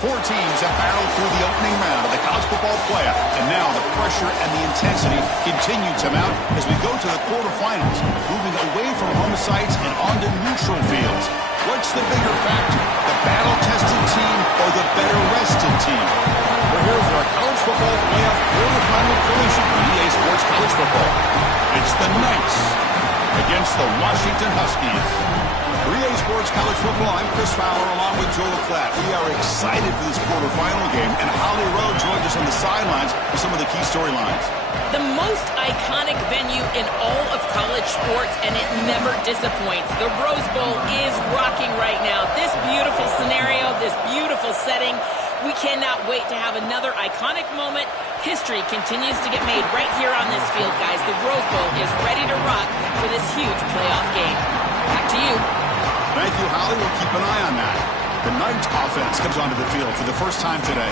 Four teams have battled through the opening round of the college football playoff, and now the pressure and the intensity continue to mount as we go to the quarterfinals, moving away from home sites and onto neutral fields. What's the bigger factor, the battle-tested team or the better-rested team? We're here for a college football playoff quarterfinal collision on EA Sports College Football. It's the Knights against the Washington Huskies. For EA Sports College Football, I'm Chris Fowler along with Joel Klatt. We are excited for this quarterfinal game, and Holly Rowe joins us on the sidelines for some of the key storylines. The most iconic venue in all of college sports, and it never disappoints. The Rose Bowl is rocking right now. This beautiful scenario, this beautiful setting. We cannot wait to have another iconic moment. History continues to get made right here on this field, guys. The Rose Bowl is ready to rock for this huge playoff game. Back to you. Thank you, Holly. We'll keep an eye on that. The Knights offense comes onto the field for the first time today.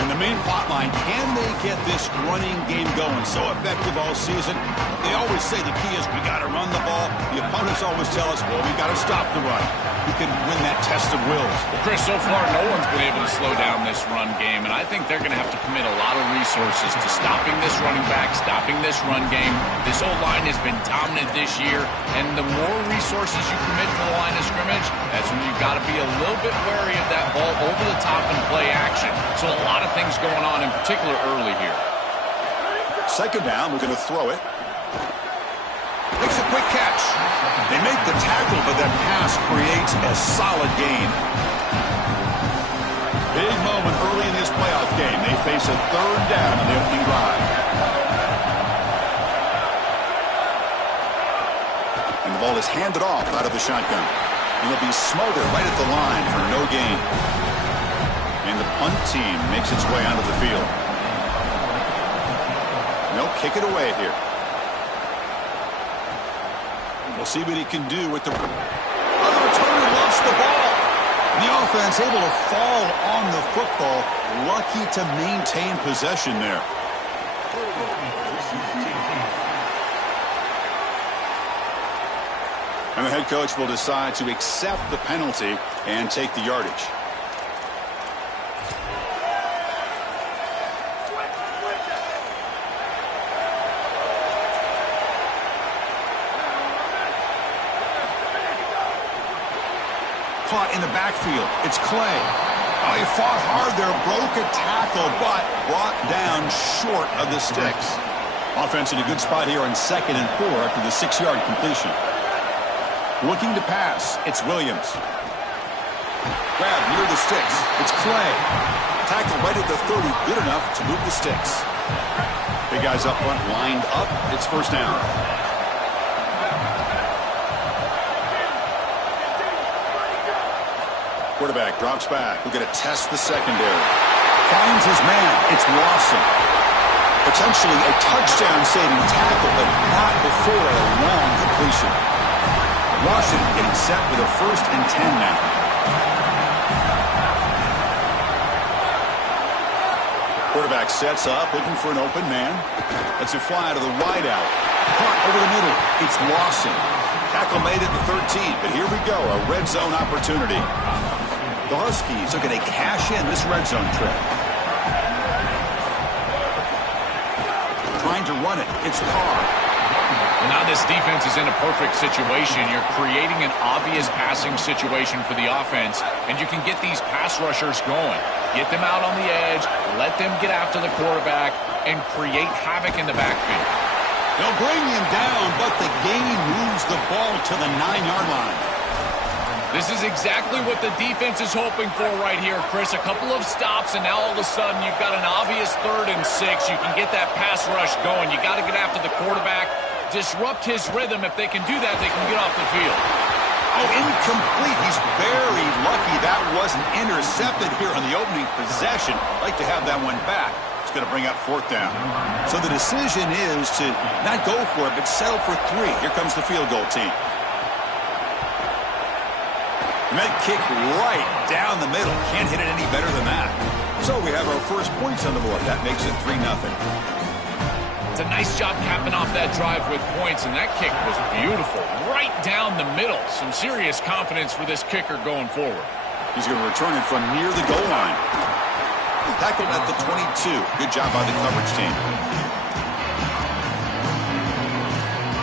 And the main plot line, can they get this running game going? So effective all season. They always say the key is we got to run the ball. The opponents always tell us, well, we got to stop the run. Who can win that test of wills? Well, Chris, so far no one's been able to slow down this run game, and I think they're going to have to commit a lot of resources to stopping this running back, stopping this run game. This whole line has been dominant this year, and the more resources you commit to the line of scrimmage, that's when you've got to be a little bit wary of that ball over the top and play action. So a lot of things going on, in particular early here. Second down, we're going to throw it. Makes a quick catch. They make the tackle, but that pass creates a solid gain. Big moment early in this playoff game. They face a third down on the opening drive. And the ball is handed off out of the shotgun. And it'll be smothered right at the line for no gain. And the punt team makes its way onto the field. They'll kick it away here. We'll see what he can do with the... Oh, the returner lost the ball. The offense able to fall on the football. Lucky to maintain possession there. And the head coach will decide to accept the penalty and take the yardage. Caught in the backfield. It's Clay. Oh, he fought hard there, broke a tackle, but brought down short of the sticks. Offense in a good spot here on 2nd and 4 after the 6-yard completion. Looking to pass. It's Williams. Grab near the sticks. It's Clay. Tackle right at the 30. Good enough to move the sticks. Big guys up front lined up. It's first down. Quarterback drops back. We're going to test the secondary. Finds his man. It's Lawson. Potentially a touchdown-saving tackle, but not before a long completion. Washington getting set with a 1st and 10 now. Quarterback sets up, looking for an open man. Lets it fly to the wideout. Caught over the middle. It's Lawson. Tackle made at the 13, but here we go, a red zone opportunity. The Huskies are going to cash in this red zone trip. Trying to run it. It's Carr. Now this defense is in a perfect situation. You're creating an obvious passing situation for the offense, and you can get these pass rushers going. Get them out on the edge, let them get after the quarterback, and create havoc in the backfield. They'll bring him down, but the gain moves the ball to the 9-yard line. This is exactly what the defense is hoping for right here, Chris. A couple of stops, and now all of a sudden you've got an obvious 3rd and 6. You can get that pass rush going. You got to get after the quarterback, disrupt his rhythm. If they can do that, they can get off the field. Oh, incomplete. He's very lucky that wasn't intercepted here on the opening possession. Like to have that one back. It's going to bring up 4th down. So the decision is to not go for it, but settle for 3. Here comes the field goal team. Med kick right down the middle. Can't hit it any better than that. So we have our first points on the board. That makes it 3-0. It's a nice job capping off that drive with points, and that kick was beautiful. Right down the middle. Some serious confidence for this kicker going forward. He's going to return it from near the goal line. Tackled at the 22. Good job by the coverage team.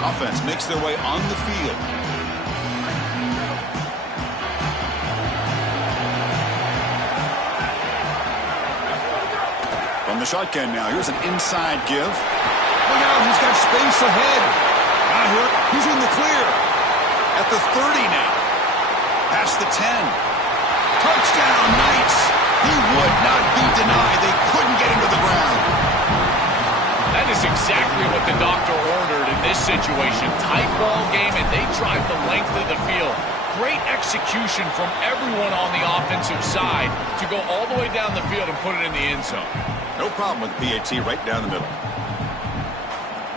Offense makes their way on the field. From the shotgun now, here's an inside give. Look out, he's got space ahead. Not here. He's in the clear. At the 30 now. Past the 10. Touchdown, Knights. He would not be denied. They couldn't get him to the ground. That is exactly what the doctor ordered in this situation. Tight ball game, and they drive the length of the field. Great execution from everyone on the offensive side to go all the way down the field and put it in the end zone. No problem with the PAT right down the middle.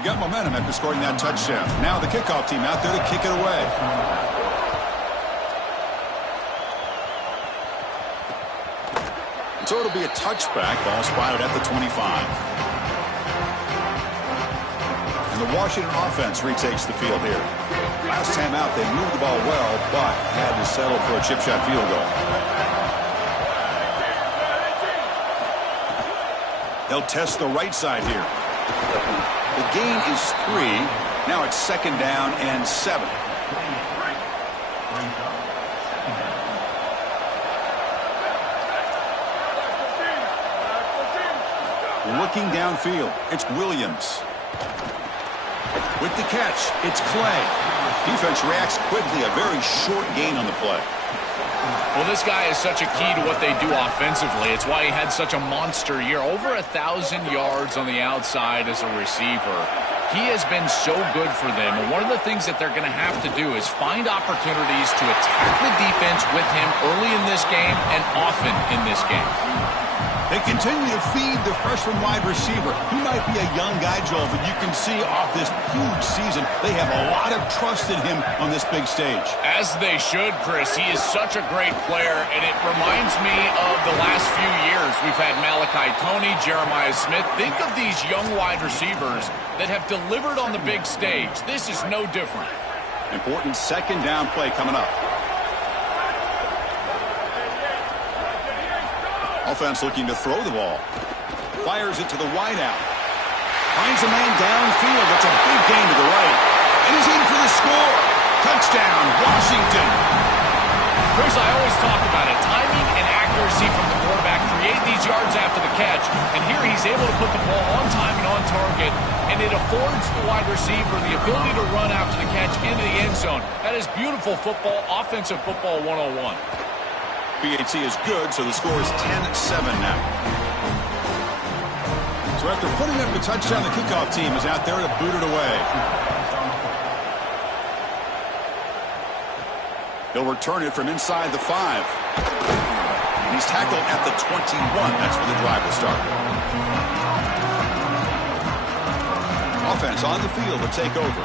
Got momentum after scoring that touchdown. Now the kickoff team out there to kick it away. So it'll be a touchback. Ball spotted at the 25. And the Washington offense retakes the field here. Last time out, they moved the ball well, but had to settle for a chip shot field goal. They'll test the right side here. The gain is 3. Now it's 2nd down and 7. Looking downfield, it's Williams. With the catch, it's Clay. Defense reacts quickly, a very short gain on the play. Well, this guy is such a key to what they do offensively. It's why he had such a monster year. Over 1,000 yards on the outside as a receiver. He has been so good for them. And one of the things that they're going to have to do is find opportunities to attack the defense with him early in this game and often in this game. They continue to feed the freshman wide receiver. He might be a young guy, Joel, but you can see off this huge season, they have a lot of trust in him on this big stage. As they should, Chris. He is such a great player, and it reminds me of the last few years. We've had Malachi Toney, Jeremiah Smith. Think of these young wide receivers that have delivered on the big stage. This is no different. Important 2nd down play coming up. Offense looking to throw the ball. Fires it to the wideout. Finds a man downfield. That's a big gain to the right. And he's in for the score. Touchdown, Washington. Chris, I always talk about it. Timing and accuracy from the quarterback create these yards after the catch. And here he's able to put the ball on time and on target. And it affords the wide receiver the ability to run after the catch into the end zone. That is beautiful football, offensive football 101. PAT is good, so the score is 10-7 now. So after putting up the touchdown, the kickoff team is out there to boot it away. They'll return it from inside the 5. And he's tackled at the 21. That's where the drive will start. Offense on the field will take over.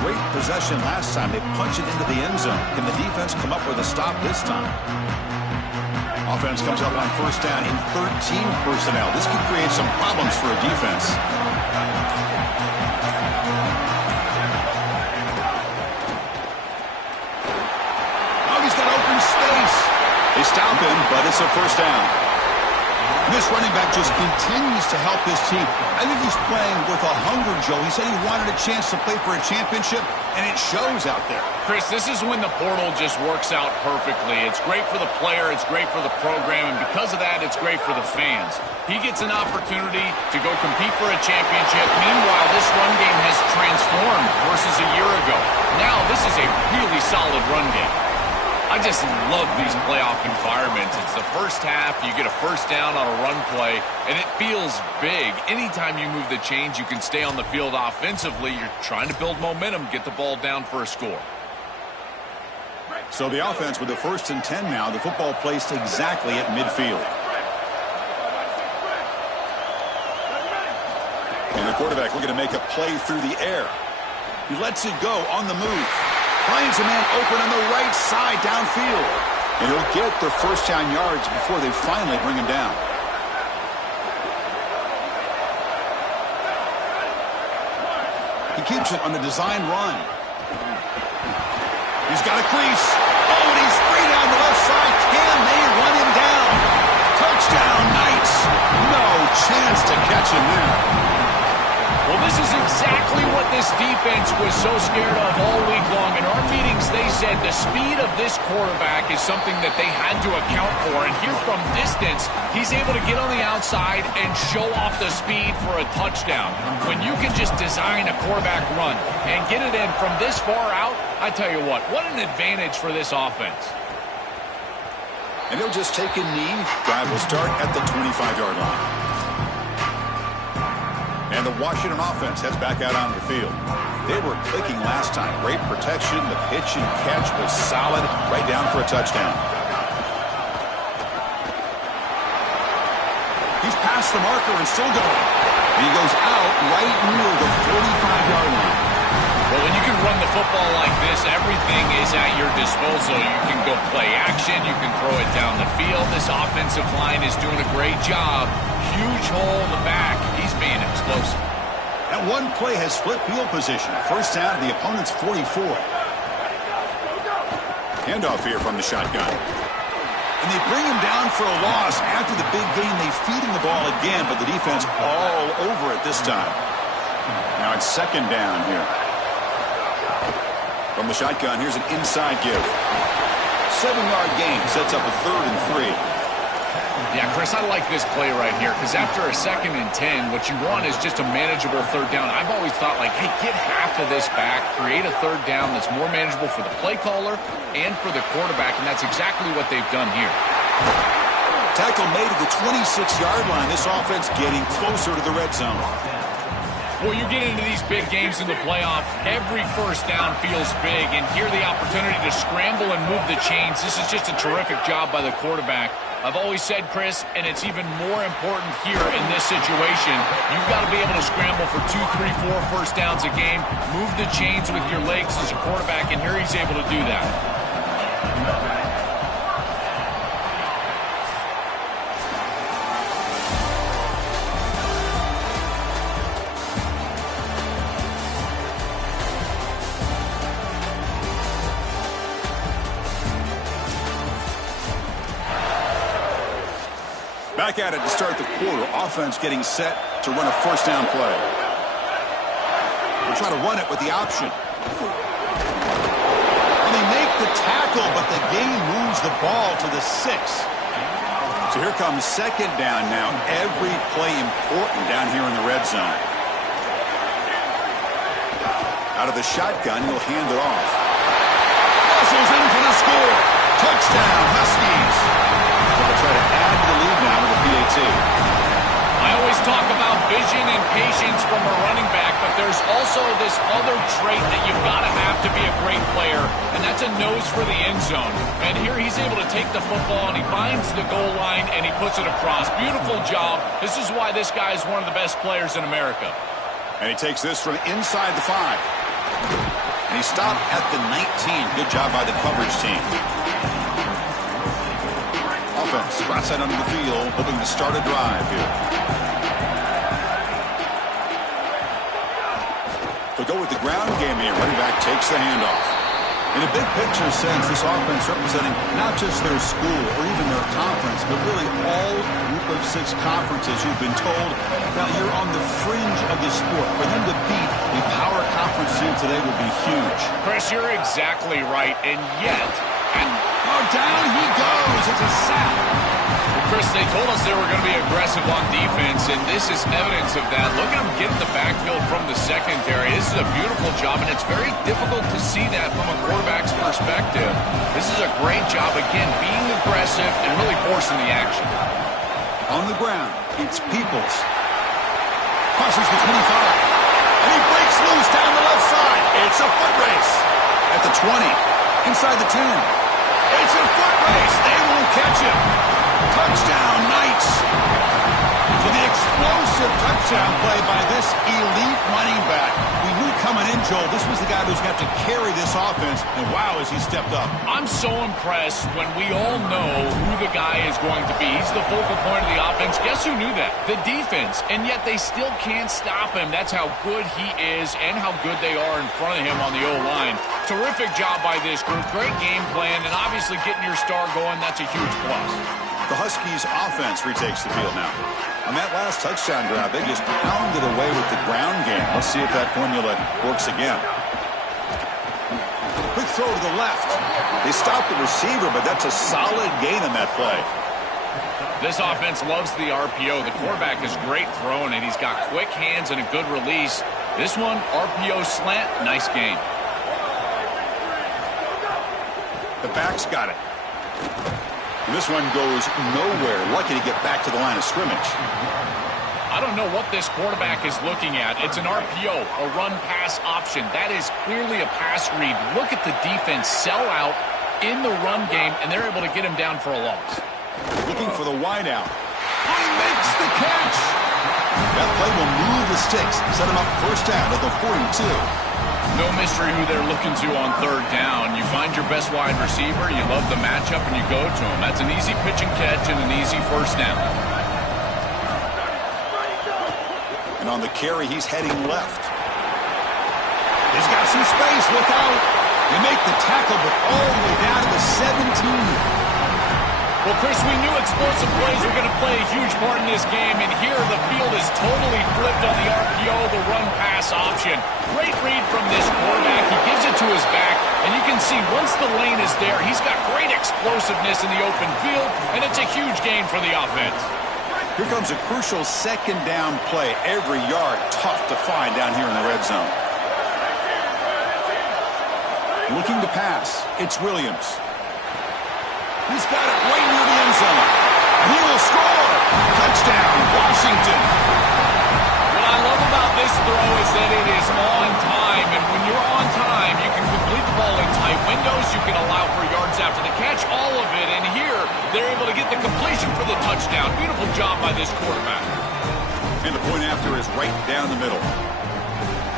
Great possession last time. They punch it into the end zone. Can the defense come up with a stop this time? Offense comes up on 1st down in 13 personnel. This could create some problems for a defense. Oh, he's got open space. They stop him, but it's a 1st down. This running back just continues to help his team. I think he's playing with a hunger, Joe. He said he wanted a chance to play for a championship, and it shows out there. Chris, this is when the portal just works out perfectly. It's great for the player, it's great for the program, and because of that, it's great for the fans. He gets an opportunity to go compete for a championship. Meanwhile, this run game has transformed versus a year ago. Now, this is a really solid run game. I just love these playoff environments. It's the first half. You get a 1st down on a run play, and it feels big. Anytime you move the chains, you can stay on the field offensively. You're trying to build momentum, get the ball down for a score. So the offense with the 1st and 10 now. The football placed exactly at midfield. And the quarterback looking to make a play through the air. He lets it go on the move. Finds a man open on the right side downfield. And he'll get the 1st down yards before they finally bring him down. He keeps it on the design run. He's got a crease. Oh, and he's free down the left side. Can this defense was so scared of all week long. In our meetings, they said the speed of this quarterback is something that they had to account for. And here from distance, he's able to get on the outside and show off the speed for a touchdown. When you can just design a quarterback run and get it in from this far out, I tell you what an advantage for this offense. And he'll just take a knee. Drive will start at the 25-yard line. And the Washington offense heads back out on the field. They were clicking last time. Great protection. The pitch and catch was solid. Right down for a touchdown. He's past the marker and still going. And he goes out right near the 45-yard line. Well, when you can run the football like this, everything is at your disposal. You can go play action. You can throw it down the field. This offensive line is doing a great job. Huge hole in the back. He's being explosive. That one play has split field position. First down to the opponent's 44. Handoff here from the shotgun. And they bring him down for a loss. After the big gain, they feed him the ball again, but the defense all over it this time. Now it's second down here. From the shotgun, here's an inside give. 7-yard gain sets up a 3rd and 3. Yeah, Chris, I like this play right here because after a 2nd and 10, what you want is just a manageable 3rd down. I've always thought, like, hey, get half of this back, create a 3rd down that's more manageable for the play caller and for the quarterback, and that's exactly what they've done here. Tackle made at the 26-yard line. This offense getting closer to the red zone. Well, you get into these big games in the playoff, every first down feels big, and here the opportunity to scramble and move the chains. This is just a terrific job by the quarterback. I've always said, Chris, and it's even more important here in this situation, you've got to be able to scramble for 2, 3, 4 first downs a game, move the chains with your legs as a quarterback, and here he's able to do that. Back at it to start the quarter. Offense getting set to run a first down play. We'll try to run it with the option. And they make the tackle, but the gain moves the ball to the 6. So here comes second down now. Every play important down here in the red zone. Out of the shotgun, he'll hand it off. Muscles in for the score. Touchdown, Huskies. They'll try to add to the lead now with a PAT. I always talk about vision and patience from a running back, but there's also this other trait that you've got to have to be a great player, and that's a nose for the end zone. And here he's able to take the football, and he finds the goal line, and he puts it across. Beautiful job. This is why this guy is one of the best players in America. And he takes this from inside the 5. And he stopped at the 19. Good job by the coverage team. Offense spots that under the field, hoping to start a drive here. They'll go with the ground game here. Running back takes the handoff. In a big picture sense, this offense representing not just their school or even their conference, but really all group of 6 conferences who've been told that you're on the fringe of the sport. For them to beat a power conference team today would be huge. Chris, you're exactly right, and yet... down he goes. It's a sack. Well, Chris, they told us they were going to be aggressive on defense, and this is evidence of that. Look at him get in the backfield from the secondary. This is a beautiful job, and it's very difficult to see that from a quarterback's perspective. This is a great job, again, being aggressive and really forcing the action. On the ground, it's Peoples. Crosses the 25. And he breaks loose down the left side. It's a foot race. At the 20. Inside the 10. It's a foot race. They won't catch him. Touchdown, Knights. So the explosive touchdown play by this elite running back. We knew coming in, Joel, this was the guy who's going to have to carry this offense. And wow, has he stepped up. I'm so impressed when we all know who the guy is is going to be. He's the focal point of the offense. Guess who knew that? The defense. And yet they still can't stop him. That's how good he is and how good they are in front of him on the O-line. Terrific job by this group. Great game plan, and obviously getting your star going, that's a huge plus. The Huskies offense retakes the field now. On that last touchdown drive, they just pounded away with the ground game. Let's see if that formula works again. Quick throw to the left. They stopped the receiver, but that's a solid gain on that play. This offense loves the RPO. The quarterback is great throwing it. He's got quick hands and a good release. This one, RPO slant, nice gain. The back's got it. And this one goes nowhere. Lucky to get back to the line of scrimmage. I don't know what this quarterback is looking at. It's an RPO, a run-pass option. That is clearly a pass read. Look at the defense sell out in the run game, and they're able to get him down for a loss. Looking for the wideout. He makes the catch. That play will move the sticks. Set him up first down at the 42. No mystery who they're looking to on third down. You find your best wide receiver, you love the matchup, and you go to him. That's an easy pitch and catch and an easy first down. And on the carry, he's heading left. He's got some space. Look out. They make the tackle, but all the way down to the 17. Well, Chris, we knew explosive plays were going to play a huge part in this game, and here the field is totally flipped on the RPO, the run-pass option. Great read from this quarterback. He gives it to his back, and you can see once the lane is there, he's got great explosiveness in the open field, and it's a huge gain for the offense. Here comes a crucial second down play. Every yard tough to find down here in the red zone. Looking to pass. It's Williams. He's got it right near the end zone. And he will score. Touchdown, Washington. What I love about this throw is that it is on time. And when you're on time, you can complete the ball in tight windows. You can allow for yards after the catch, all of it. And here, they're able to get the completion for the touchdown. Beautiful job by this quarterback. And the point after is right down the middle.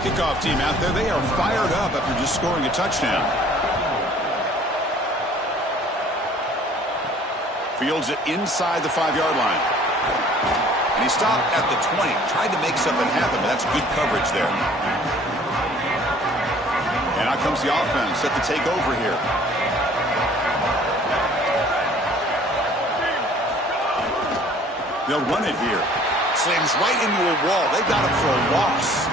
Kickoff team out there, they are fired up after just scoring a touchdown. Fields it inside the 5-yard line. And he stopped at the 20. Tried to make something happen, but that's good coverage there. And out comes the offense set to take over here. They'll run it here. Slams right into a wall. They got him for a loss.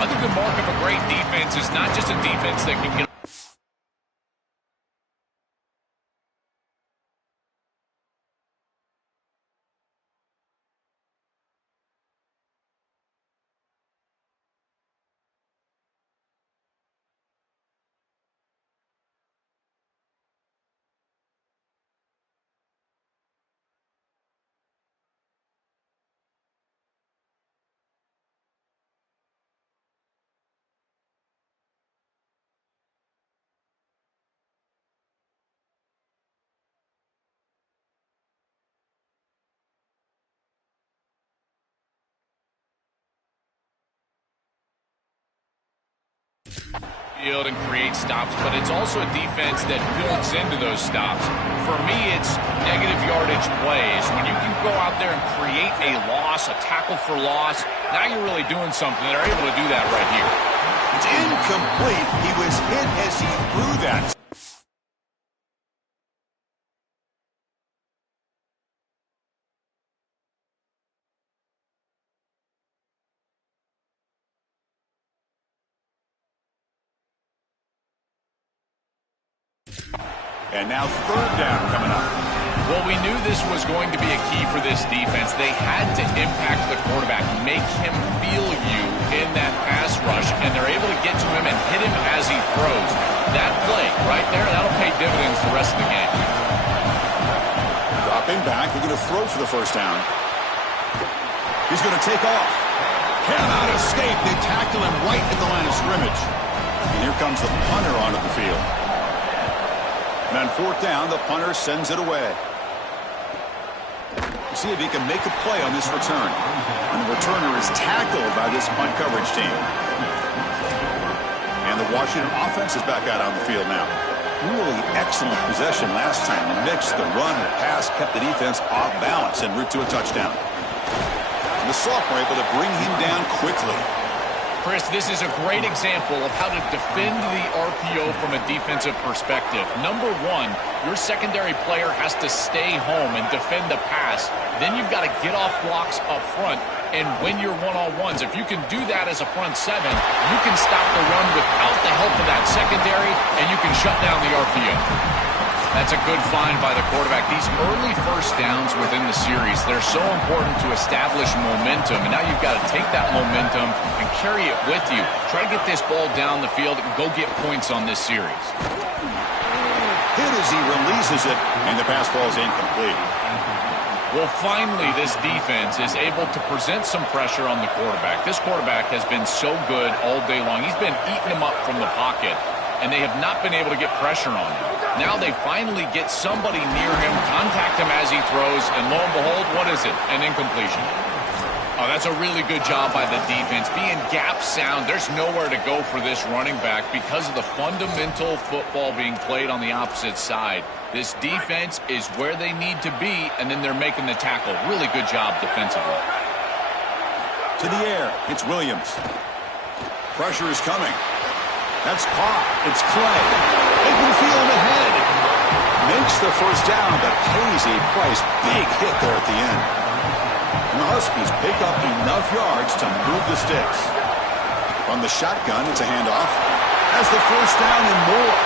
I think the mark of a great defense is not just a defense that can get field and create stops, but it's also a defense that builds into those stops. For me, it's negative yardage plays. When you can go out there and create a loss, a tackle for loss, now you're really doing something. They're able to do that right here. It's incomplete. He was hit as he threw that. And now third down coming up. Well, we knew this was going to be a key for this defense. They had to impact the quarterback, make him feel you in that pass rush, and they're able to get to him and hit him as he throws. That play right there, that'll pay dividends the rest of the game. Dropping back, they're going to throw for the first down. He's going to take off. Cannot escape. They tackle him right at the line of scrimmage. And here comes the punter onto the field. And on fourth down, the punter sends it away. See if he can make a play on this return. And the returner is tackled by this punt coverage team. And the Washington offense is back out on the field now. Really excellent possession last time. The mix, the run, the pass kept the defense off balance en route to a touchdown. And the sophomore able to bring him down quickly. Chris, this is a great example of how to defend the RPO from a defensive perspective. Number one, your secondary player has to stay home and defend the pass. Then you've got to get off blocks up front and win your one-on-ones. If you can do that as a front seven, you can stop the run without the help of that secondary, and you can shut down the RPO. That's a good find by the quarterback. These early first downs within the series, they're so important to establish momentum. And now you've got to take that momentum and carry it with you. Try to get this ball down the field and go get points on this series. Hit as he releases it, and the pass ball is incomplete. Well, finally, this defense is able to present some pressure on the quarterback. This quarterback has been so good all day long. He's been eating them up from the pocket, and they have not been able to get pressure on him. Now they finally get somebody near him, contact him as he throws, and lo and behold, what is it? An incompletion. Oh, that's a really good job by the defense. Being gap sound, there's nowhere to go for this running back because of the fundamental football being played on the opposite side. This defense is where they need to be, and then they're making the tackle. Really good job defensively. To the air, it's Williams. Pressure is coming. That's caught. It's Clay. Open field ahead. Makes the first down, but pays a price. Big hit there at the end. And the Huskies pick up enough yards to move the sticks. From the shotgun, it's a handoff. Has the first down and more.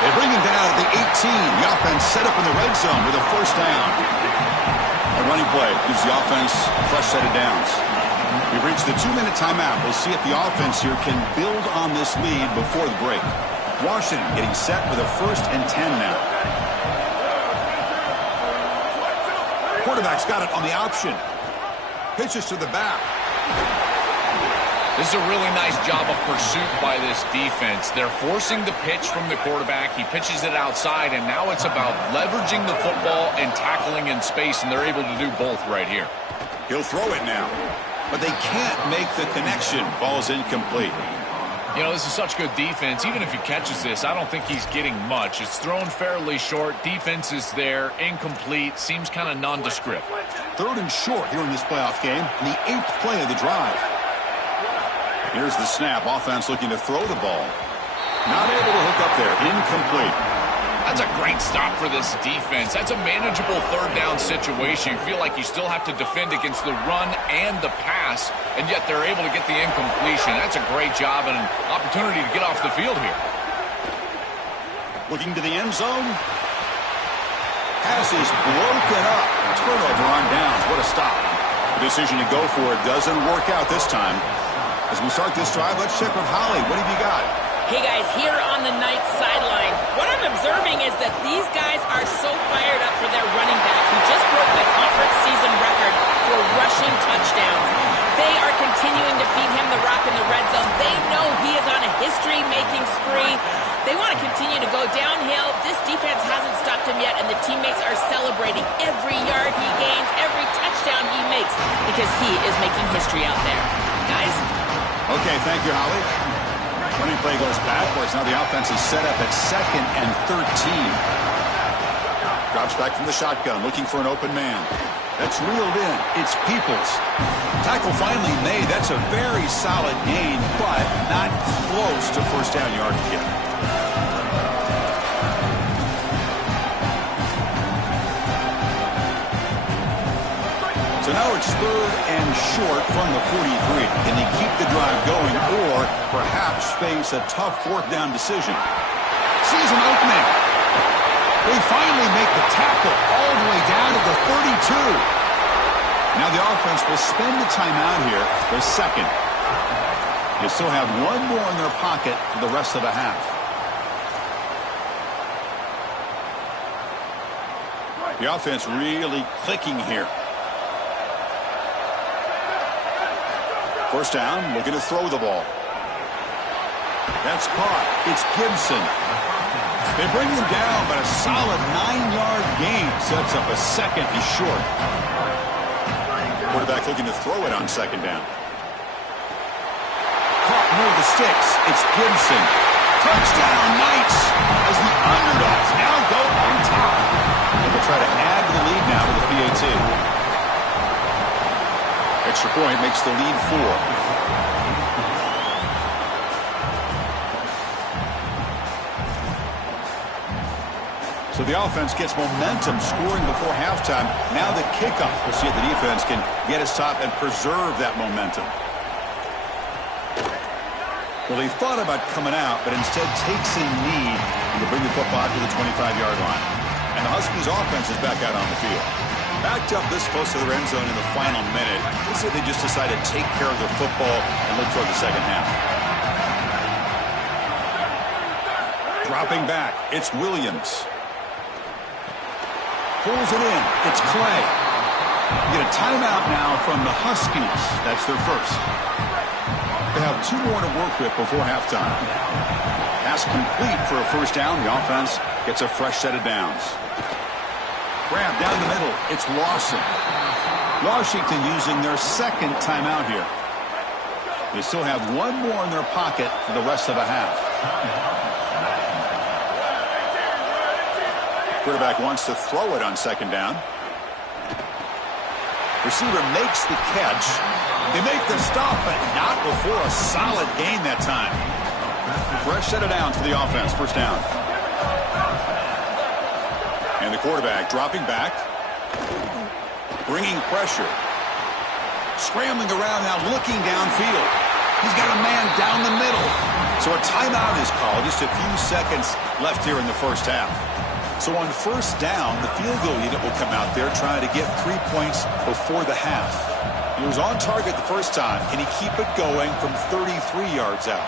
They bring him down at the 18. The offense set up in the red zone with a first down. A running play gives the offense a fresh set of downs. We've reached the 2-minute timeout. We'll see if the offense here can build on this lead before the break. Washington getting set with a 1st and 10 now. Quarterback's got it on the option. Pitches to the back. This is a really nice job of pursuit by this defense. They're forcing the pitch from the quarterback. He pitches it outside, and now it's about leveraging the football and tackling in space, and they're able to do both right here. He'll throw it now, but they can't make the connection. Ball's incomplete. You know, this is such good defense. Even if he catches this, I don't think he's getting much. It's thrown fairly short. Defense is there. Incomplete. Seems kind of nondescript. 3rd and short here in this playoff game. The 8th play of the drive. Here's the snap. Offense looking to throw the ball. Not able to hook up there. Incomplete. That's a great stop for this defense. That's a manageable 3rd down situation. You feel like you still have to defend against the run and the pass, and yet they're able to get the incompletion. That's a great job and an opportunity to get off the field here. Looking to the end zone. Pass is broken up. Turnover on downs. What a stop. The decision to go for it doesn't work out this time. As we start this drive, let's check with Holly. What have you got? Hey guys, here on the Knights sideline, what I'm observing is that these guys are so fired up for their running back, who just broke the conference season record for rushing touchdowns. They are continuing to feed him the rock in the red zone. They know he is on a history-making spree. They want to continue to go downhill. This defense hasn't stopped him yet, and the teammates are celebrating every yard he gains, every touchdown he makes, because he is making history out there. Guys? Okay, thank you, Holly. Running play goes backwards. Now the offense is set up at 2nd and 13. Drops back from the shotgun, looking for an open man. That's reeled in. It's Peoples. Tackle finally made. That's a very solid gain, but not close to first down yardage yet. So now it's 3rd and short from the 43. Can they keep the drive going or perhaps face a tough 4th down decision? Sees an opening. They finally make the tackle all the way down to the 32. Now the offense will spend the timeout here, the 2nd. They still have 1 more in their pocket for the rest of the half. The offense really clicking here. First down, looking to throw the ball. That's caught. It's Gibson. They bring him down, but a solid 9-yard gain sets up a 2nd and short. Quarterback looking to throw it on 2nd down. Caught near the sticks. It's Gibson. Touchdown, Knights, as the underdogs now go on top. And they'll try to add to the lead now to the PAT. Extra point makes the lead 4. So the offense gets momentum scoring before halftime. Now the kickoff. We'll see if the defense can get us top and preserve that momentum. Well, they thought about coming out, but instead takes a knee to bring the football to the 25-yard line. And the Huskies offense is back out on the field. Backed up this close to the end zone in the final minute. Looks like they just decided to take care of the football and look toward the second half. Dropping back, it's Williams. Pulls it in. It's Clay. You get a timeout now from the Huskies. That's their first. They have 2 more to work with before halftime. Pass complete for a first down. The offense gets a fresh set of downs. Grab down the middle. It's Lawson. Washington using their second timeout here. They still have 1 more in their pocket for the rest of the half. Quarterback wants to throw it on second down. Receiver makes the catch. They make the stop, but not before a solid gain that time. Fresh set of downs for the offense. First down. And the quarterback dropping back. Bringing pressure. Scrambling around now, looking downfield. He's got a man down the middle. So a timeout is called. Just a few seconds left here in the first half. So on first down, the field goal unit will come out there trying to get 3 points before the half. He was on target the first time. Can he keep it going from 33 yards out?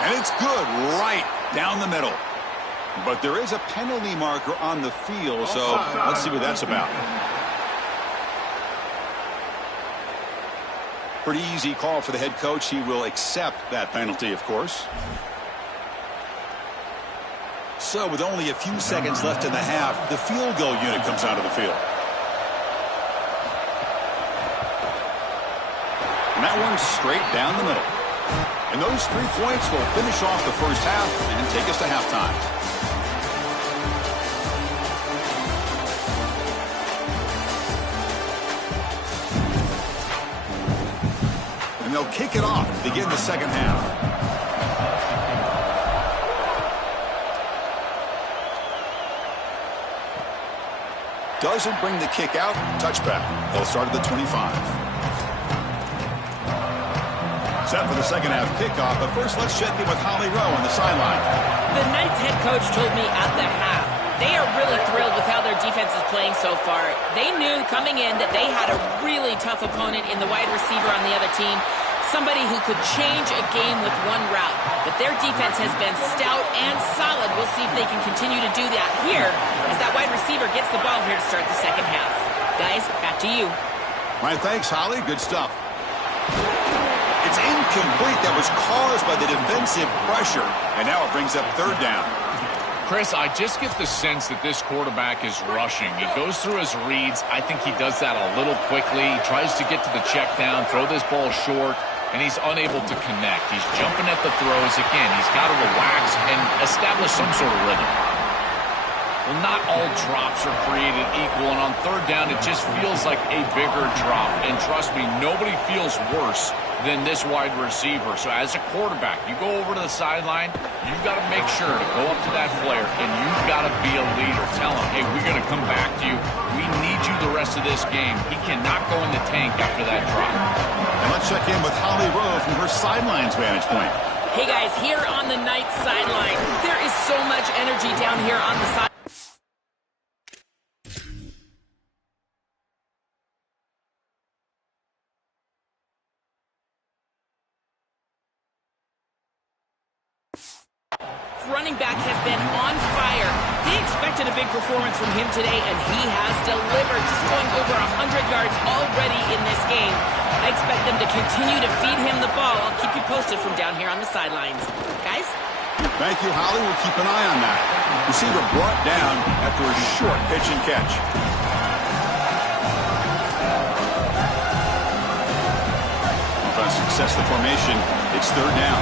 And it's good right down the middle. But there is a penalty marker on the field, so let's see what that's about. Pretty easy call for the head coach. He will accept that penalty, of course. So with only a few seconds left in the half, the field goal unit comes out of the field. And that one's straight down the middle. And those 3 points will finish off the first half and take us to halftime. And they'll kick it off to begin the second half. Doesn't bring the kick out. Touchback. They'll start at the 25. Set for the second half kickoff, but first let's check in with Holly Rowe on the sideline. The Knights head coach told me at the half they are really thrilled with how their defense is playing so far. They knew coming in that they had a really tough opponent in the wide receiver on the other team, somebody who could change a game with one route. But their defense has been stout and solid. We'll see if they can continue to do that here as that wide receiver gets the ball here to start the second half. Guys, back to you. All right, thanks, Holly. Good stuff. It's incomplete. That was caused by the defensive pressure. And now it brings up third down. Chris, I just get the sense that this quarterback is rushing. He goes through his reads. I think he does that a little quickly. He tries to get to the check down, throw this ball short, and he's unable to connect. He's jumping at the throws. Again, he's got to relax and establish some sort of rhythm. Well, not all drops are created equal, and on third down, it just feels like a bigger drop. And trust me, nobody feels worse than this wide receiver. So as a quarterback, you go over to the sideline, you've got to make sure to go up to that player, and you've got to be a leader. Tell him, hey, we're going to come back to you. We need you the rest of this game. He cannot go in the tank after that drop. And let's check in with Holly Rowe from her sidelines vantage point. Hey, guys, here on the Knights sideline, there is so much energy down here on the side. Running back has been on fire. They expected a big performance from him today, and he has delivered, just going over 100 yards already in this game. I expect them to continue to feed him the ball. I'll keep you posted from down here on the sidelines. Guys? Thank you, Holly. We'll keep an eye on that. Receiver brought down after a short pitch and catch. Offense success the formation. It's third down.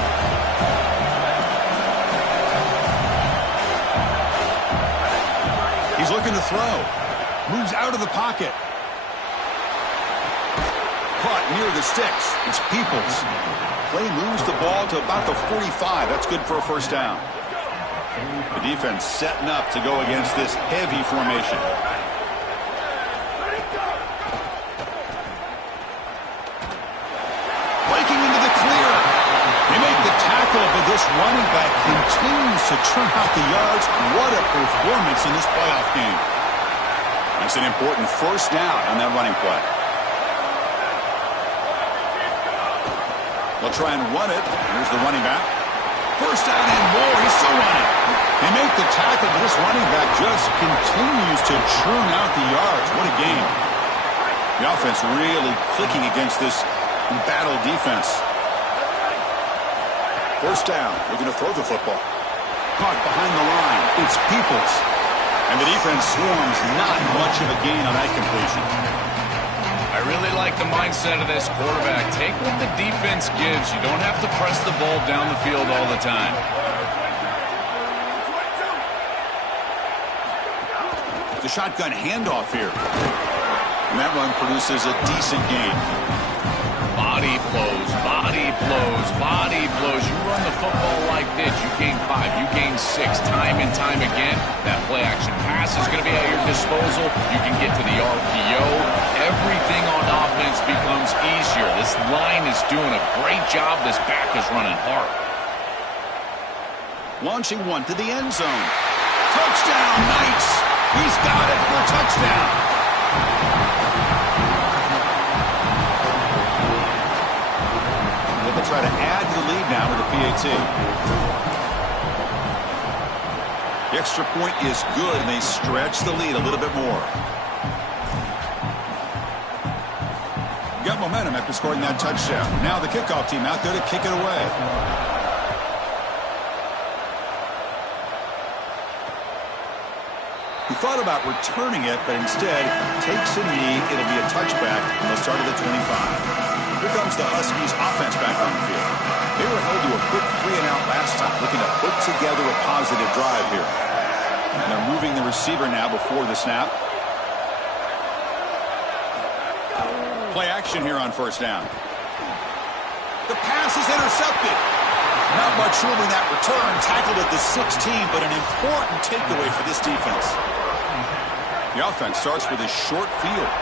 He's looking to throw. Moves out of the pocket. Caught near the sticks. It's Peoples. Play moves the ball to about the 45. That's good for a first down. The defense setting up to go against this heavy formation. Breaking into the clear. They make the tackle, but this running back continues to churn out the yards. What a performance in this playoff game. That's an important first down on that running play. They'll try and run it. Here's the running back. First down and more. He's still running. They make the tackle, but this running back just continues to churn out the yards. What a game. The offense really clicking against this embattled defense. First down. Looking to throw the football. Caught behind the line. It's Peoples. And the defense swarms. Not much of a gain on that completion. I really like the mindset of this quarterback. Take what the defense gives. You don't have to press the ball down the field all the time. The shotgun handoff here. And that run produces a decent gain. Body blows, body blows, body blows. You run the football like this, you gain 5, you gain 6, time and time again. That play action pass is going to be at your disposal. You can get to the RPO. Everything on offense becomes easier. This line is doing a great job. This back is running hard. Launching one to the end zone. Touchdown, Knights. He's got it for a touchdown. They'll try to add to the lead now with the PAT. The extra point is good, and they stretch the lead a little bit more. Got momentum after scoring that touchdown. Now the kickoff team out there to kick it away. He thought about returning it, but instead takes a knee. It'll be a touchback, and they'll start at the 25. Here comes the Huskies offense back on the field. They were held to a quick 3-and-out last time, looking to put together a positive drive here. And they're moving the receiver now before the snap. Play action here on first down. The pass is intercepted. Not much room in that return. Tackled at the 16, but an important takeaway for this defense. The offense starts with a short field.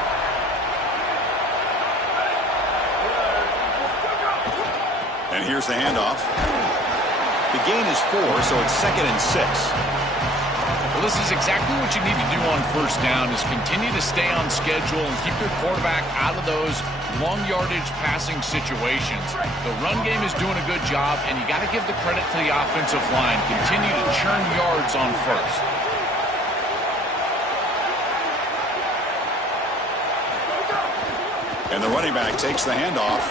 And here's the handoff. The gain is 4, so it's 2nd and 6. Well, this is exactly what you need to do on first down, is continue to stay on schedule and keep your quarterback out of those long yardage passing situations. The run game is doing a good job, and you got to give the credit to the offensive line. Continue to churn yards on first. And the running back takes the handoff.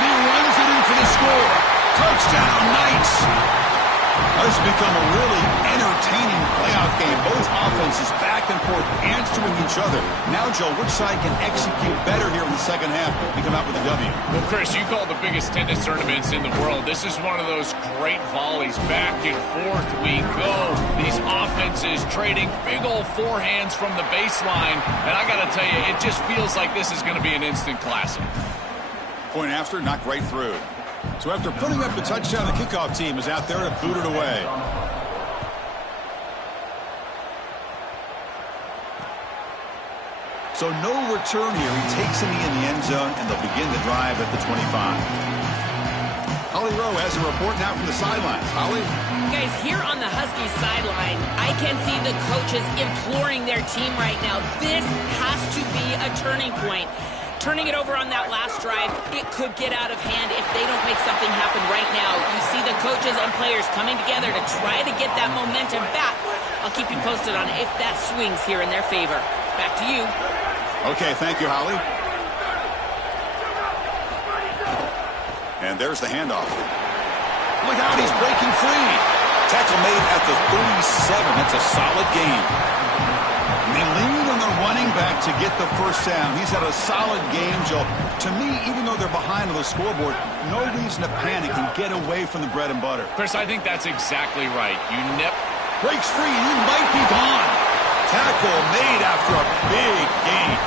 And he runs it in for the score. Touchdown, Knights. This has become a really entertaining playoff game. Both offenses back and forth answering each other. Now, Joe, which side can execute better here in the second half and come out with a W? Well, Chris, you call the biggest tennis tournaments in the world. This is one of those great volleys. Back and forth we go. These offenses trading big old forehands from the baseline. And I got to tell you, it just feels like this is going to be an instant classic. Point after, knocked right through. So after putting up the touchdown, the kickoff team is out there to boot it away. So no return here. He takes a knee in the end zone, and they'll begin the drive at the 25. Holly Rowe has a report now from the sidelines. Holly? Guys, here on the Huskies sideline, I can see the coaches imploring their team right now. This has to be a turning point. Turning it over on that last drive, it could get out of hand if they don't make something happen right now. You see the coaches and players coming together to try to get that momentum back. I'll keep you posted on if that swings here in their favor. Back to you. Okay, thank you, Holly. And there's the handoff. Look out, he's breaking free. Tackle made at the 37. That's a solid gain. And they lean on the running back to get the first down. He's had a solid game, Joe. To me, even though they're behind on the scoreboard, no reason to panic and get away from the bread and butter. Chris, I think that's exactly right. You never Breaks free, and he might be gone. Tackle made after a big gain.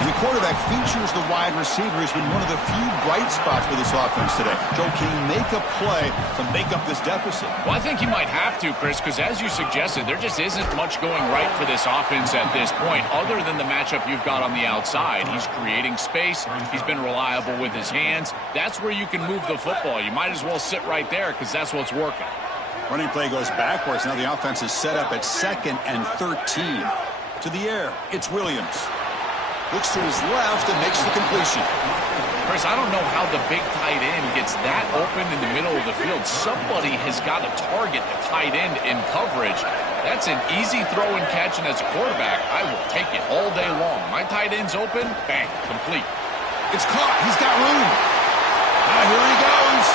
And the quarterback features the wide receiver. Has been one of the few bright spots for this offense today. Joe, can he make a play to make up this deficit? Well, I think he might have to, Chris, because as you suggested, there just isn't much going right for this offense at this point, other than the matchup you've got on the outside. He's creating space. He's been reliable with his hands. That's where you can move the football. You might as well sit right there because that's what's working. Running play goes backwards. Now the offense is set up at 2nd and 13. To the air, it's Williams. Looks to his left and makes the completion. Chris, I don't know how the big tight end gets that open in the middle of the field. Somebody has got to target the tight end in coverage. That's an easy throw and catch, and as a quarterback, I will take it all day long. My tight end's open, bang, complete. It's caught. He's got room. Now here he goes.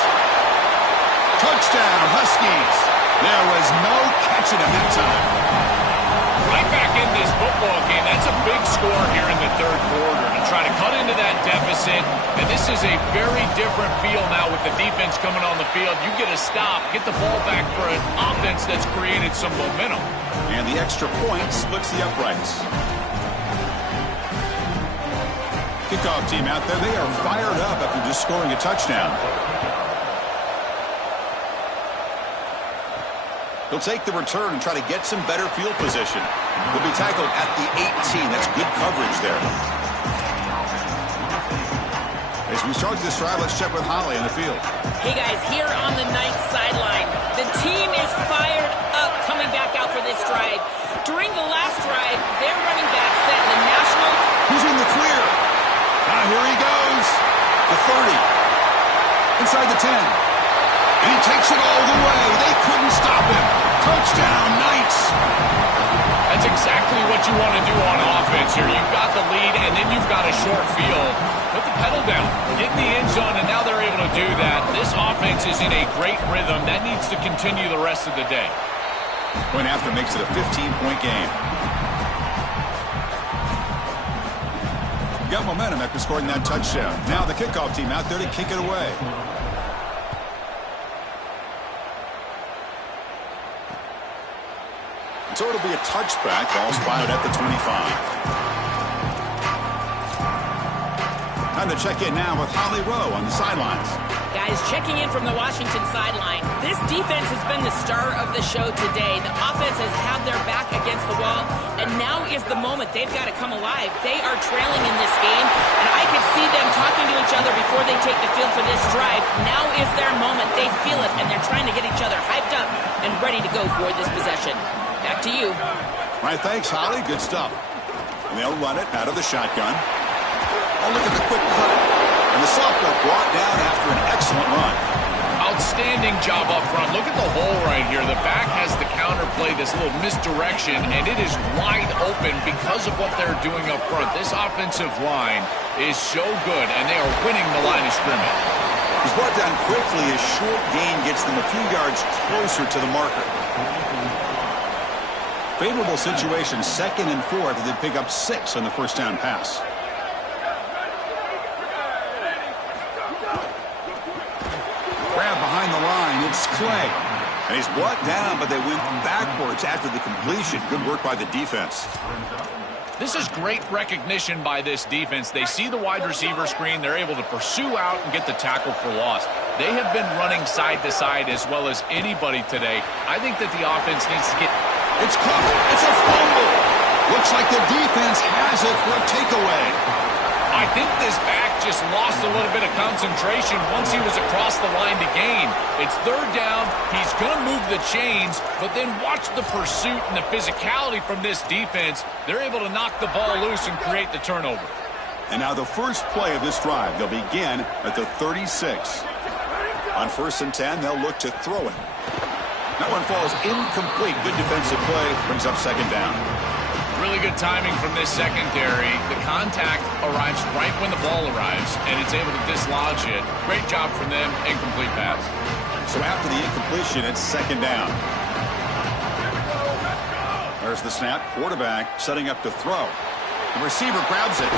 Touchdown, Huskies. There was no catching him that time. Right back in this football game. That's a big score here in the third quarter to try to cut into that deficit. And this is a very different feel now with the defense coming on the field. You get a stop, get the ball back for an offense that's created some momentum. And the extra point splits the uprights. Kickoff team out there. They are fired up after just scoring a touchdown. He'll take the return and try to get some better field position. He'll be tackled at the 18. That's good coverage there. As we start this drive, let's check with Holly in the field. Hey, guys, here on the ninth sideline, the team is fired up coming back out for this drive. During the last drive, their running back set the national. He's in the clear. Now here he goes. The 30. Inside the 10. And he takes it all the way. They couldn't stop him. Touchdown, Knights. That's exactly what you want to do on offense here. You've got the lead, and then you've got a short field. Put the pedal down. Get in the end zone, and now they're able to do that. This offense is in a great rhythm. That needs to continue the rest of the day. Point after makes it a 15-point game. Got momentum after scoring that touchdown. Now the kickoff team out there to kick it away. So it'll be a touchback, ball spotted at the 25. Time to check in now with Holly Rowe on the sidelines. Guys, checking in from the Washington sideline. This defense has been the star of the show today. The offense has had their back against the wall, and now is the moment they've got to come alive. They are trailing in this game, and I could see them talking to each other before they take the field for this drive. Now is their moment. They feel it, and they're trying to get each other hyped up and ready to go for this possession. Back to you. All right, thanks, Holly. Good stuff. And they'll run it out of the shotgun. Oh, look at the quick cut. And the sophomore brought down after an excellent run. Outstanding job up front. Look at the hole right here. The back has the counterplay, this little misdirection, and it is wide open because of what they're doing up front. This offensive line is so good, and they are winning the line of scrimmage. He's brought down quickly. His short gain gets them a few yards closer to the marker. Favorable situation, 2nd and 4 after they pick up 6 on the first down pass. Grab behind the line, it's Clay. And he's brought down, but they went backwards after the completion. Good work by the defense. This is great recognition by this defense. They see the wide receiver screen. They're able to pursue out and get the tackle for loss. They have been running side to side as well as anybody today. I think that the offense needs to get... It's caught. It's a fumble. Looks like the defense has it for a takeaway. I think this back just lost a little bit of concentration once he was across the line to gain. It's third down. He's going to move the chains, but then watch the pursuit and the physicality from this defense. They're able to knock the ball loose and create the turnover. And now the first play of this drive. They'll begin at the 36. On 1st and 10, they'll look to throw it. That one falls incomplete. Good defensive play. Brings up 2nd down. Really good timing from this secondary. The contact arrives right when the ball arrives, and it's able to dislodge it. Great job from them. Incomplete pass. So after the incompletion, it's 2nd down. There's the snap. Quarterback setting up to throw. The receiver grabs it.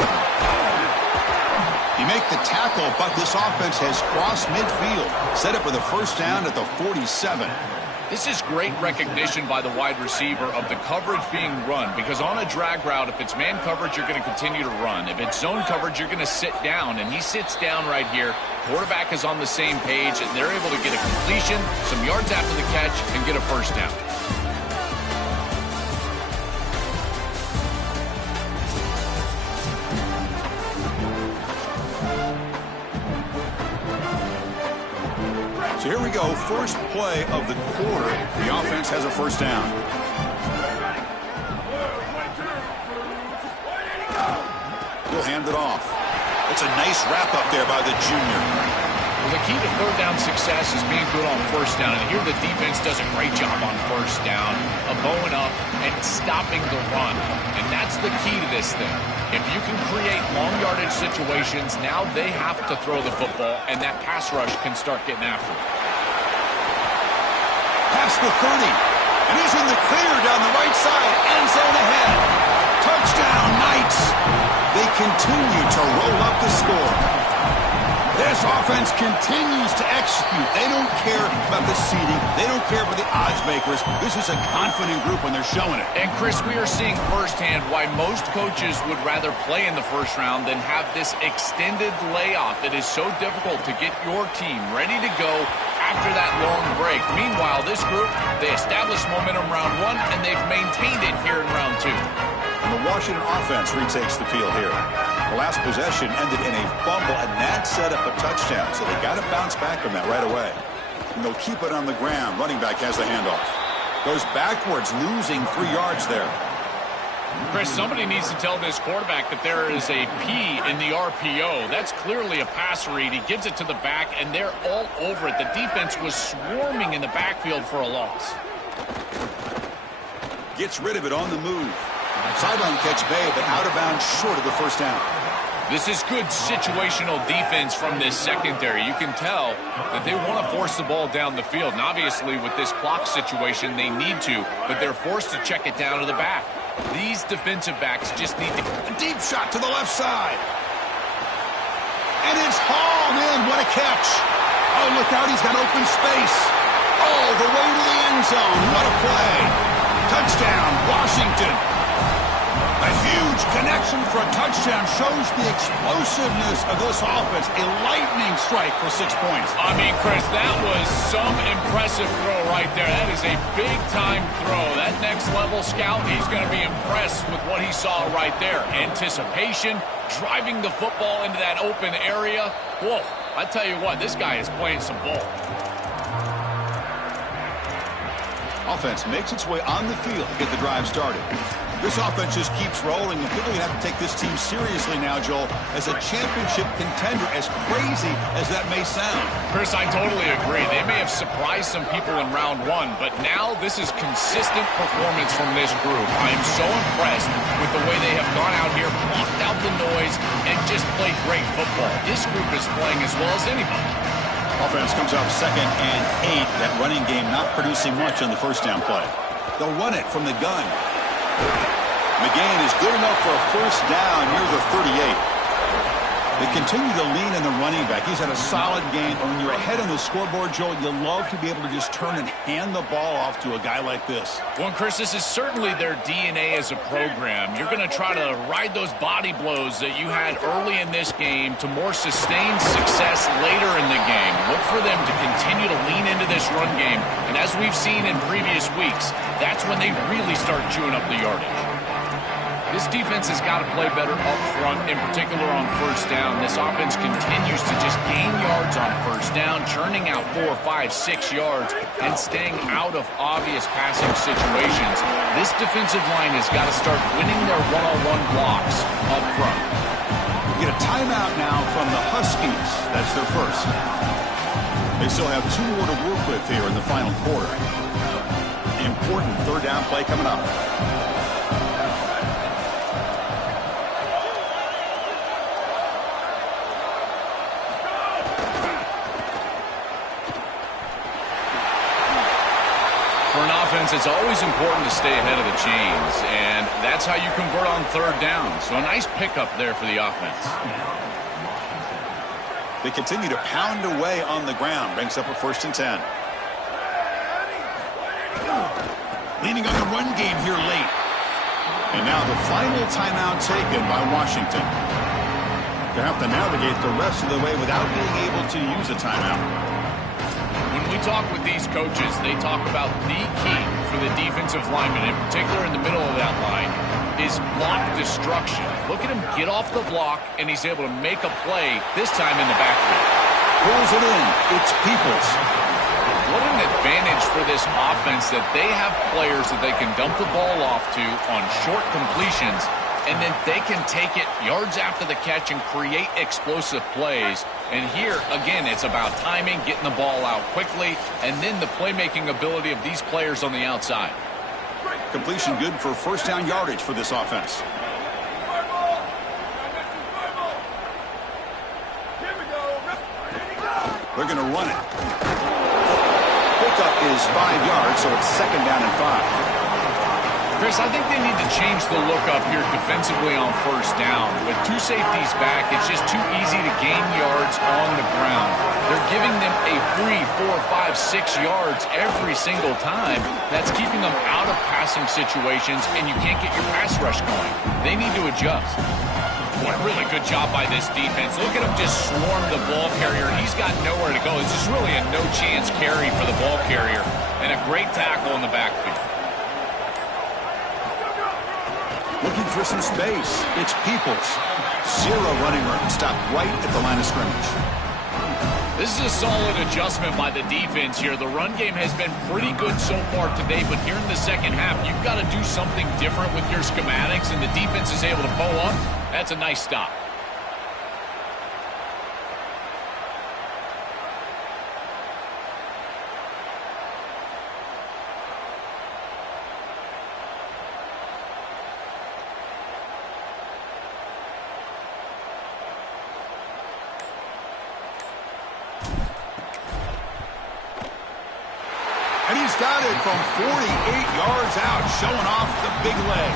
He make the tackle, but this offense has crossed midfield. Set up with a first down at the 47. This is great recognition by the wide receiver of the coverage being run, because on a drag route, if it's man coverage, you're going to continue to run. If it's zone coverage, you're going to sit down, and he sits down right here. Quarterback is on the same page, and they're able to get a completion, some yards after the catch, and get a first down. So here we go, first play of the quarter. The offense has a first down. He'll hand it off. It's a nice wrap up there by the junior. Well, the key to third down success is being good on first down. And here the defense does a great job on first down of bowing up and stopping the run. And that's the key to this thing. If you can create long yardage situations, now they have to throw the football, and that pass rush can start getting after it. Past the 30, and he's in the clear down the right side, end zone ahead. Touchdown, Knights. They continue to roll up the score. This offense continues to execute. They don't care about the seeding. They don't care about the odds makers. This is a confident group when they're showing it. And, Chris, we are seeing firsthand why most coaches would rather play in the first round than have this extended layoff. It is so difficult to get your team ready to go after that long break. Meanwhile, this group, they established momentum round one, and they've maintained it here in round two. And the Washington offense retakes the field here. The last possession ended in a fumble, and that set up a touchdown. So they got to bounce back from that right away. And they'll keep it on the ground. Running back has the handoff. Goes backwards, losing 3 yards there. Chris, somebody needs to tell this quarterback that there is a P in the RPO. That's clearly a pass read. He gives it to the back, and they're all over it. The defense was swarming in the backfield for a loss. Gets rid of it on the move. Sideline catch made, but out of bounds short of the first down. This is good situational defense from this secondary. You can tell that they want to force the ball down the field. And obviously, with this clock situation, they need to, but they're forced to check it down to the back. These defensive backs just need to... A deep shot to the left side. And it's hauled in. What a catch. Oh, look out. He's got open space. All the way to the end zone. What a play. Touchdown, Washington. A huge connection for a touchdown shows the explosiveness of this offense. A lightning strike for 6 points. I mean, Chris, that was some impressive throw right there. That is a big-time throw. That next-level scout, he's going to be impressed with what he saw right there. Anticipation, driving the football into that open area. Whoa, I tell you what, this guy is playing some ball. Offense makes its way on the field to get the drive started. This offense just keeps rolling, and people have to take this team seriously now, Joel, as a championship contender, as crazy as that may sound. Chris, I totally agree. They may have surprised some people in round one, but now this is consistent performance from this group. I am so impressed with the way they have gone out here, blocked out the noise, and just played great football. This group is playing as well as anybody. Offense comes up 2nd and 8. That running game not producing much on the first down play. They'll run it from the gun. McGain is good enough for a first down near the 38. They continue to lean in the running back. He's had a solid game. When you're ahead on the scoreboard, Joel, you love to be able to just turn and hand the ball off to a guy like this. Well, Chris, this is certainly their DNA as a program. You're going to try to ride those body blows that you had early in this game to more sustained success later in the game. Look for them to continue to lean into this run game. And as we've seen in previous weeks, that's when they really start chewing up the yardage. This defense has got to play better up front, in particular on first down. This offense continues to just gain yards on first down, churning out 4, 5, 6 yards, and staying out of obvious passing situations. This defensive line has got to start winning their one-on-one blocks up front. We get a timeout now from the Huskies. That's their first. They still have 2 more to work with here in the final quarter. Important third down play coming up. It's always important to stay ahead of the chains, and that's how you convert on third down. So a nice pickup there for the offense. They continue to pound away on the ground. Brings up a 1st and 10. Leaning on the run game here late. And now the final timeout taken by Washington. They have to navigate the rest of the way without being able to use a timeout. When we talk with these coaches, they talk about the key for the defensive lineman, in particular in the middle of that line, is block destruction. Look at him get off the block, and he's able to make a play, this time in the backfield. Pulls it in. It's Peoples. What an advantage for this offense that they have players that they can dump the ball off to on short completions, and then they can take it yards after the catch and create explosive plays. And here, again, it's about timing, getting the ball out quickly, and then the playmaking ability of these players on the outside. Completion good for first down yardage for this offense. They're going to run it. Pickup is 5 yards, so it's second down and 5. Chris, I think they need to change the look up here defensively on first down. With two safeties back, it's just too easy to gain yards on the ground. They're giving them a free 4, 5, 6 yards every single time. That's keeping them out of passing situations, and you can't get your pass rush going. They need to adjust. What a really good job by this defense. Look at him just swarm the ball carrier. He's got nowhere to go. This is really a no-chance carry for the ball carrier, and a great tackle in the backfield. Looking for some space. It's Peoples. Zero running room. Stopped right at the line of scrimmage. This is a solid adjustment by the defense here. The run game has been pretty good so far today, but here in the second half, you've got to do something different with your schematics, and the defense is able to bow up. That's a nice stop. And he's got it from 48 yards out, showing off the big leg.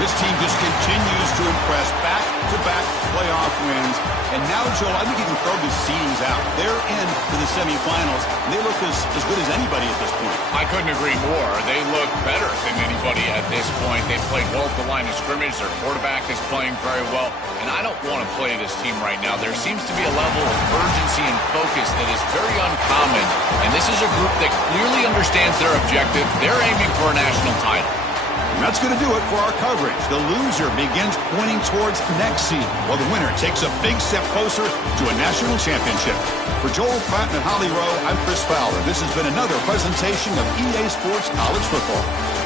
This team just continues to impress. Back-to-back playoff wins. And now, Joel, I think you can throw the seedings out. They're into the semifinals. And they look as good as anybody at this point. I couldn't agree more. They look better than anybody at this point. They played well at the line of scrimmage. Their quarterback is playing very well. And I don't want to play this team right now. There seems to be a level of urgency and focus that is very uncommon. And this is a group that clearly understands their objective. They're aiming for a national title. And that's going to do it for our coverage. The loser begins pointing towards next season, while the winner takes a big step closer to a national championship. For Joel Pratt and Holly Rowe, I'm Chris Fowler. This has been another presentation of EA Sports College Football.